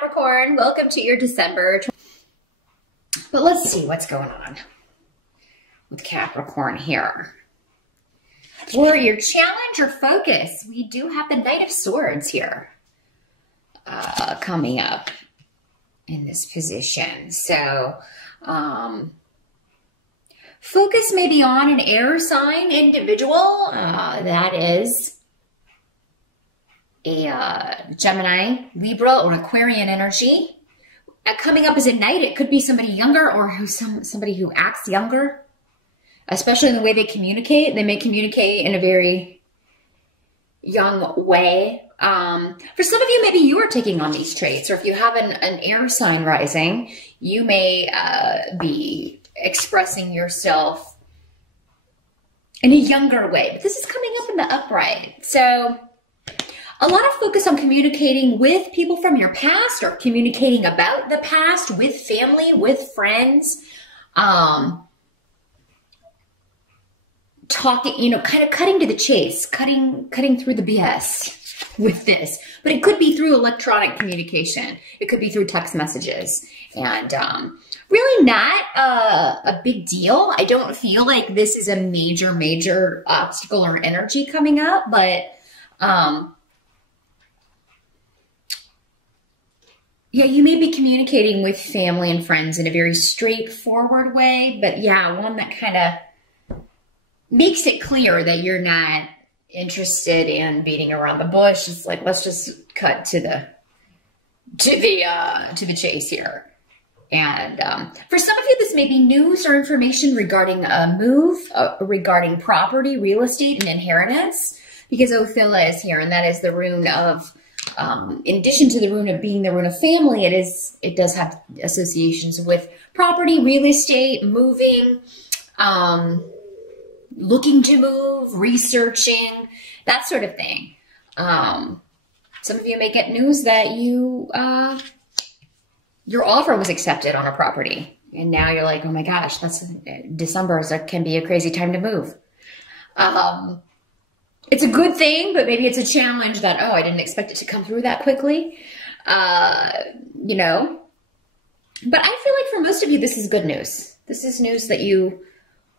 Capricorn. Welcome to your December. But let's see what's going on with Capricorn here. For your challenge or focus, we do have the Knight of Swords here coming up in this position. So, focus may be on an air sign individual. That is a Gemini, Libra, or Aquarian energy. Coming up as a knight, it could be somebody younger or somebody who acts younger, especially in the way they communicate. They may communicate in a very young way. For some of you, maybe you are taking on these traits, or if you have an air sign rising, you may be expressing yourself in a younger way. But this is coming up in the upright. So a lot of focus on communicating with people from your past or communicating about the past with family, with friends. Talking, kind of cutting to the chase, cutting through the BS with this. But it could be through electronic communication. It could be through text messages. And really not a big deal. I don't feel like this is a major obstacle or energy coming up, but yeah, you may be communicating with family and friends in a very straightforward way, but yeah, one that kind of makes it clear that you're not interested in beating around the bush. It's like, let's just cut to the chase here. And for some of you, this may be news or information regarding a move, regarding property, real estate, and inheritance, because Ophila is here, and that is the rune of, in addition to the rune of being the rune of family, it does have associations with property, real estate, moving, looking to move, researching, that sort of thing. Some of you may get news that your offer was accepted on a property, and now you're like, oh my gosh, December can be a crazy time to move. It's a good thing, but maybe it's a challenge that, oh, I didn't expect it to come through that quickly, But I feel like for most of you, this is good news. This is news that you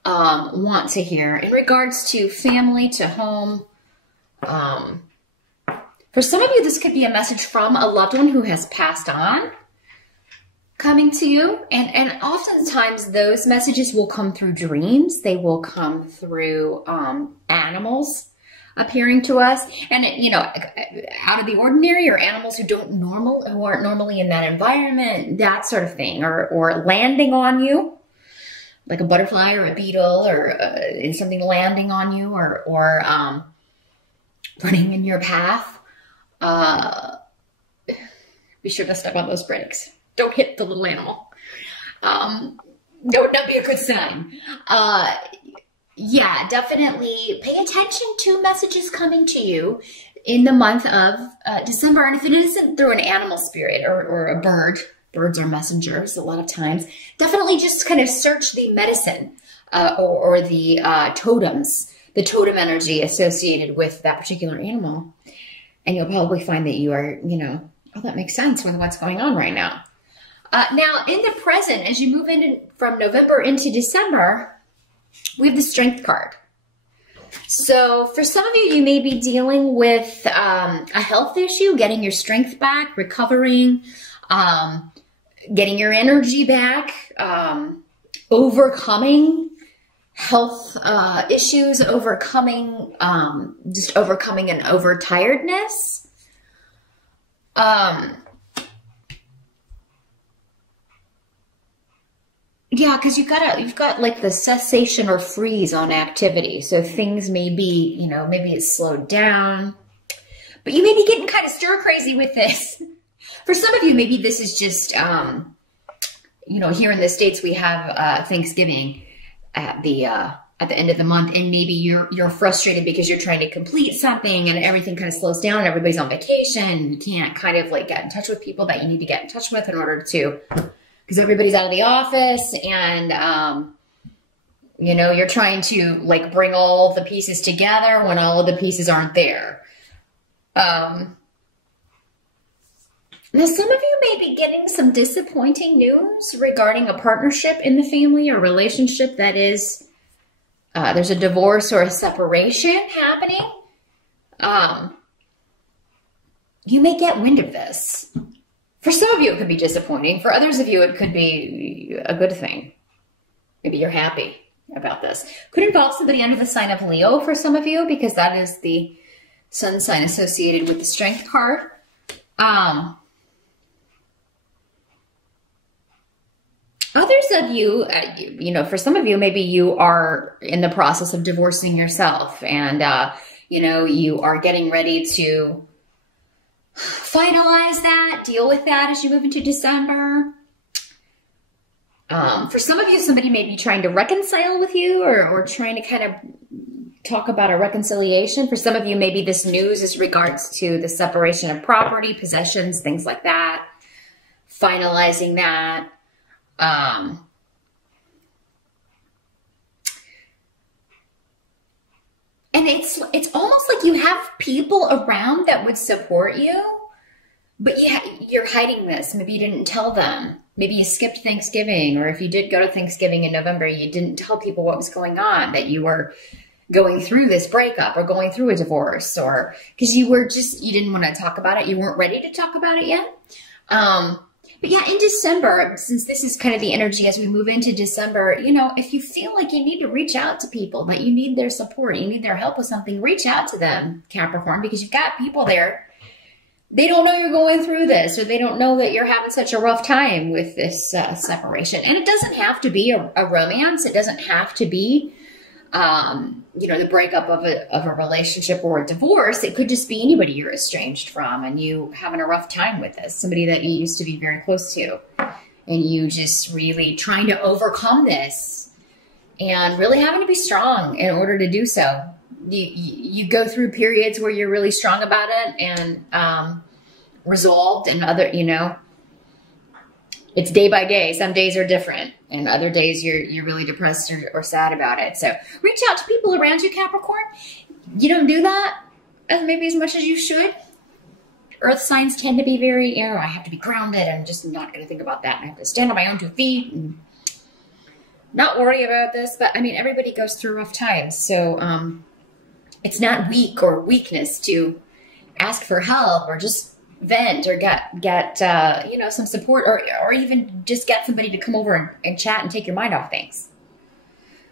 want to hear in regards to family, to home. For some of you, this could be a message from a loved one who has passed on coming to you. And oftentimes those messages will come through dreams. They will come through animals appearing to us, and out of the ordinary, or animals who aren't normally in that environment, that sort of thing, or landing on you, like a butterfly or a beetle, or something landing on you, or running in your path. Be sure to step on those brakes. Don't hit the little animal. That would not be a good sign. Yeah, definitely pay attention to messages coming to you in the month of December. And if it isn't through an animal spirit or a bird, birds are messengers a lot of times, definitely just kind of search the medicine or the totems, the totem energy associated with that particular animal. And you'll probably find that you are, oh, that makes sense with what's going on right now. Now, in the present, as you move from November into December, we have the Strength card. So for some of you, you may be dealing with a health issue, getting your strength back, recovering, getting your energy back, overcoming health issues, overcoming an overtiredness. Yeah, because you've got like the cessation or freeze on activity. So things may be, maybe it's slowed down, but you may be getting kind of stir crazy with this. For some of you, maybe this is just, here in the States, we have Thanksgiving at the end of the month, and maybe you're frustrated because you're trying to complete something and everything kind of slows down and everybody's on vacation. You can't kind of like get in touch with people that you need to get in touch with in order to, because everybody's out of the office, and, you're trying to like bring all the pieces together when all of the pieces aren't there. Now, some of you may be getting some disappointing news regarding a partnership in the family or relationship that is, there's a divorce or a separation happening. You may get wind of this. For some of you, it could be disappointing. For others of you, it could be a good thing. Maybe you're happy about this. Could involve somebody under the sign of Leo for some of you, because that is the sun sign associated with the Strength card. Others of you, for some of you, maybe you are in the process of divorcing yourself, and, you are getting ready to finalize that, deal with that as you move into December. For some of you, somebody may be trying to reconcile with you or trying to kind of talk about a reconciliation. For some of you, maybe this news is regards to the separation of property, possessions, things like that, finalizing that. And it's almost like you have people around that would support you, but you're hiding this. Maybe you didn't tell them. Maybe you skipped Thanksgiving, or if you did go to Thanksgiving in November, you didn't tell people what was going on, that you were going through this breakup or going through a divorce, or because you didn't want to talk about it. You weren't ready to talk about it yet. But yeah, in December, since this is kind of the energy as we move into December, if you feel like you need to reach out to people, that you need their support, you need their help with something, reach out to them, Capricorn, because you've got people there. They don't know you're going through this, or they don't know that you're having such a rough time with this separation. And it doesn't have to be a romance. It doesn't have to be, the breakup of a relationship or a divorce. It could just be anybody you're estranged from and you having a rough time with this, somebody that you used to be very close to, and you just really trying to overcome this and really having to be strong in order to do so. You go through periods where you're really strong about it and resolved, and other, it's day by day. Some days are different, and other days you're really depressed or sad about it. So reach out to people around you, Capricorn. You don't do that maybe as much as you should. Earth signs tend to be very, I have to be grounded. I'm just not going to think about that. I have to stand on my own 2 feet and not worry about this. But I mean, everybody goes through rough times. So it's not weak or weakness to ask for help or just vent or get some support, or even just get somebody to come over and chat and take your mind off things.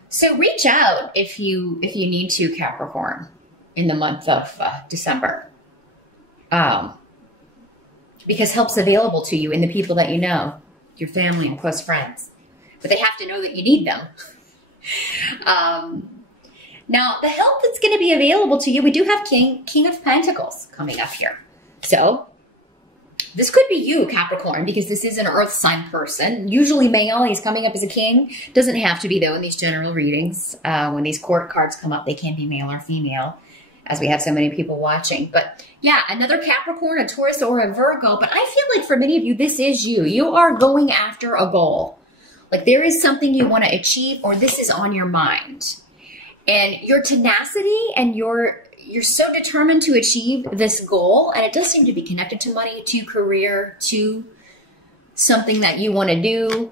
So reach out if you need to, Capricorn, in the month of December, because help's available to you in the people that you know, your family and close friends, but they have to know that you need them. Now, the help that's going to be available to you, we do have King of Pentacles coming up here. So this could be you, Capricorn, because this is an earth sign person. Usually male, he's coming up as a king. Doesn't have to be, though, in these general readings. When these court cards come up, they can be male or female, as we have so many people watching. But yeah, another Capricorn, a Taurus, or a Virgo. But I feel like for many of you, this is you. You are going after a goal. Like there is something you want to achieve, or this is on your mind. And your tenacity and you're so determined to achieve this goal, and it does seem to be connected to money, to career, to something that you want to do.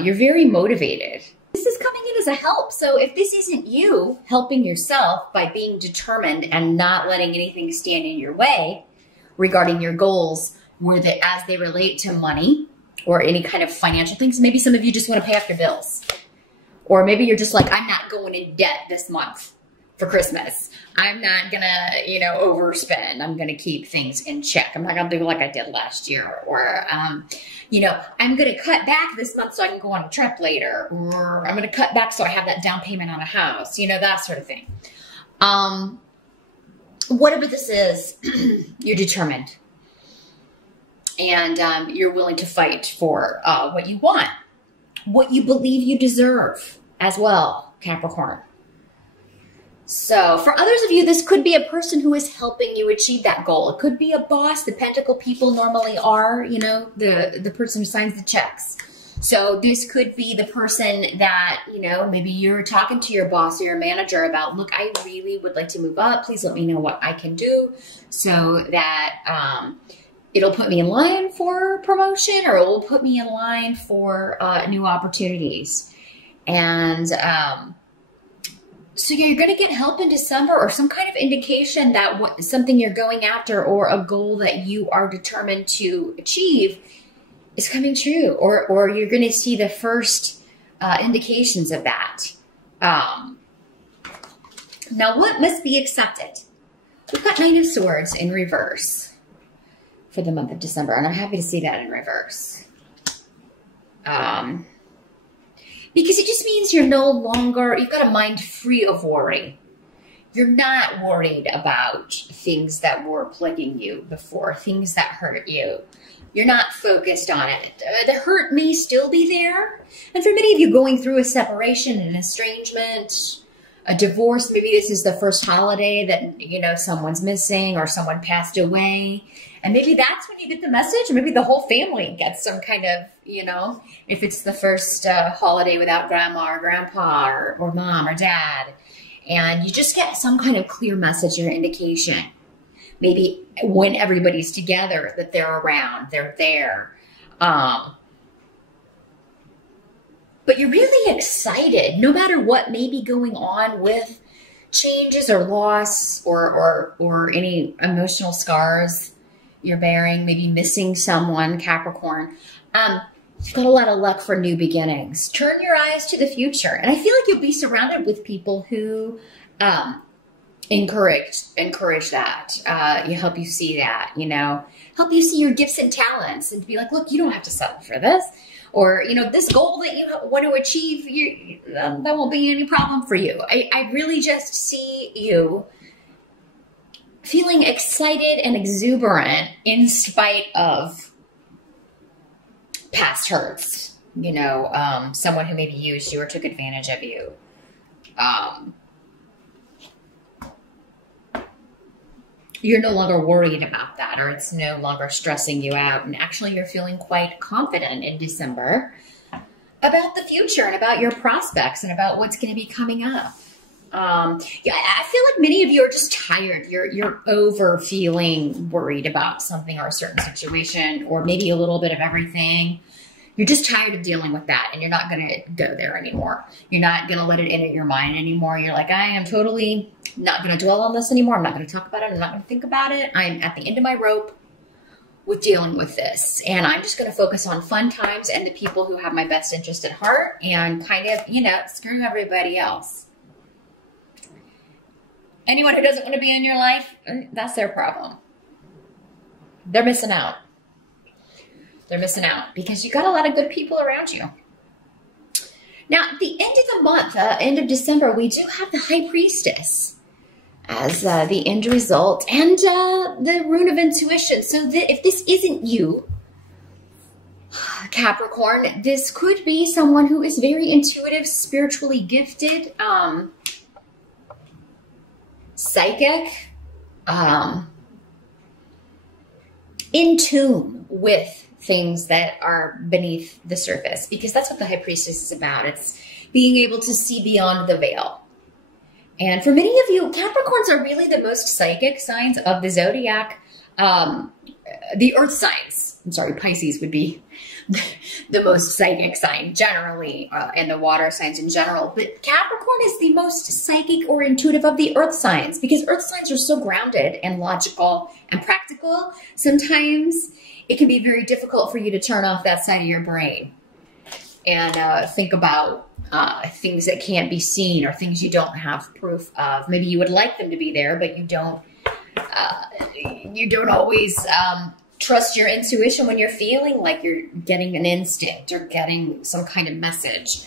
You're very motivated. This is coming in as a help. So if this isn't you helping yourself by being determined and not letting anything stand in your way regarding your goals, as they relate to money or any kind of financial things, maybe some of you just want to pay off your bills. Or maybe you're just like, I'm not going in debt this month for Christmas. I'm not going to, overspend. I'm going to keep things in check. I'm not going to do like I did last year. Or, I'm going to cut back this month so I can go on a trip later. Or I'm going to cut back so I have that down payment on a house. That sort of thing. Whatever this is, you're determined. And you're willing to fight for what you want. What you believe you deserve as well, Capricorn. So for others of you, this could be a person who is helping you achieve that goal. It could be a boss. The Pentacle people normally are, the person who signs the checks. So this could be the person that, maybe you're talking to your boss or your manager about, look, I really would like to move up. Please let me know what I can do so that, it'll put me in line for promotion, or it will put me in line for new opportunities. And so you're going to get help in December, or some kind of indication that something you're going after or a goal that you are determined to achieve is coming true, or you're going to see the first indications of that. Now, what must be accepted? We've got Nine of Swords in reverse for the month of December, and I'm happy to see that in reverse. Because it just means you're no longer, you've got a mind free of worry. You're not worried about things that were plaguing you before, things that hurt you. You're not focused on it. The hurt may still be there. And for many of you going through a separation, an estrangement, a divorce, maybe this is the first holiday that, you know, someone's missing or someone passed away. And maybe that's when you get the message. Maybe the whole family gets some kind of, you know, if it's the first holiday without grandma or grandpa or mom or dad. And you just get some kind of clear message or indication. Maybe when everybody's together that they're around, they're there. But you're really excited, no matter what may be going on with changes or loss or any emotional scars you're bearing, maybe missing someone, Capricorn. You've got a lot of luck for new beginnings. Turn your eyes to the future. And I feel like you'll be surrounded with people who encourage that. You help you see that, you know, help you see your gifts and talents and be like, look, you don't have to settle for this. Or, you know, this goal that you want to achieve, that won't be any problem for you. I really just see you feeling excited and exuberant in spite of past hurts. You know, someone who maybe used you or took advantage of you. You're no longer worried about that, or it's no longer stressing you out. And actually, you're feeling quite confident in December about the future and about your prospects and about what's going to be coming up. Yeah, I feel like many of you are just tired. You're over feeling worried about something or a certain situation, or maybe a little bit of everything. You're just tired of dealing with that, and you're not going to go there anymore. You're not going to let it enter your mind anymore. You're like, I am totally not going to dwell on this anymore. I'm not going to talk about it. I'm not going to think about it. I'm at the end of my rope with dealing with this. And I'm just going to focus on fun times and the people who have my best interest at heart, and kind of, you know, screw everybody else. Anyone who doesn't want to be in your life, that's their problem. They're missing out. They're missing out because you got a lot of good people around you. Now, at the end of the month, end of December, we do have the High Priestess as the end result, and the Rune of Intuition. So if this isn't you, Capricorn, this could be someone who is very intuitive, spiritually gifted, psychic, in tune with things that are beneath the surface, because that's what the High Priestess is about. It's being able to see beyond the veil. And for many of you, Capricorns are really the most psychic signs of the zodiac. The earth signs, I'm sorry, Pisces would be the most psychic sign generally, and the water signs in general. But Capricorn is the most psychic or intuitive of the earth signs, because earth signs are so grounded and logical and practical. Sometimes it can be very difficult for you to turn off that side of your brain and think about things that can't be seen, or things you don't have proof of. Maybe you would like them to be there, but you don't always trust your intuition when you're feeling like you're getting an instinct or getting some kind of message.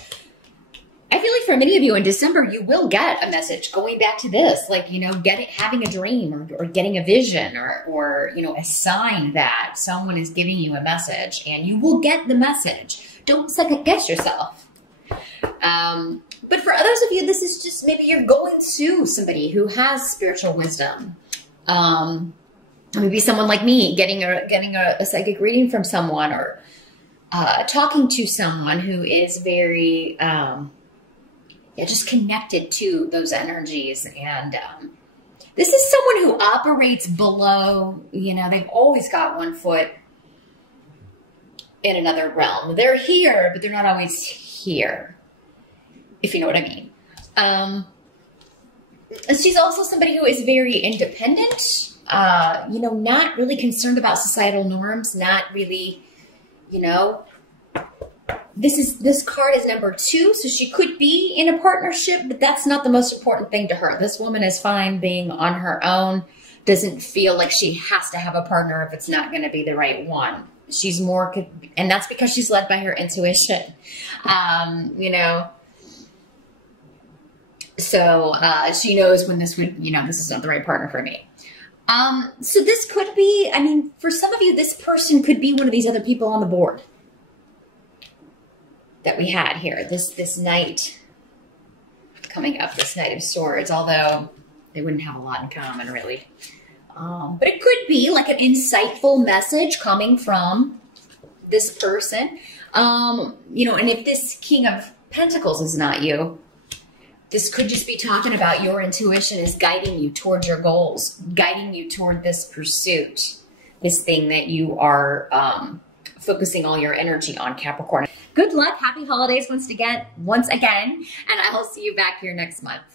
I feel like for many of you in December, you will get a message going back to this, like, you know, having a dream or getting a vision or, you know, a sign that someone is giving you a message, and you will get the message. Don't second guess yourself. But for others of you, this is just maybe you're going to somebody who has spiritual wisdom. Maybe someone like me getting a psychic reading from someone, or talking to someone who is very just connected to those energies and This is someone who operates below, you know, they've always got one foot in another realm. They're here, but they're not always here, if you know what I mean. She's also somebody who is very independent, you know, not really concerned about societal norms, not really, you know, this card is number 2, so she could be in a partnership, but that's not the most important thing to her. This woman is fine being on her own, doesn't feel like she has to have a partner if it's not going to be the right one. She's more, and that's because she's led by her intuition, you know. So she knows when this would, you know, this is not the right partner for me. So this could be, I mean, for some of you, this person could be one of these other people on the board that we had here. This knight coming up, this Knight of Swords, although they wouldn't have a lot in common, really. But it could be like an insightful message coming from this person. You know, and if this King of Pentacles is not you, this could just be talking about your intuition is guiding you toward your goals, guiding you toward this pursuit, this thing that you are focusing all your energy on, Capricorn. Good luck. Happy holidays once again, and I will see you back here next month.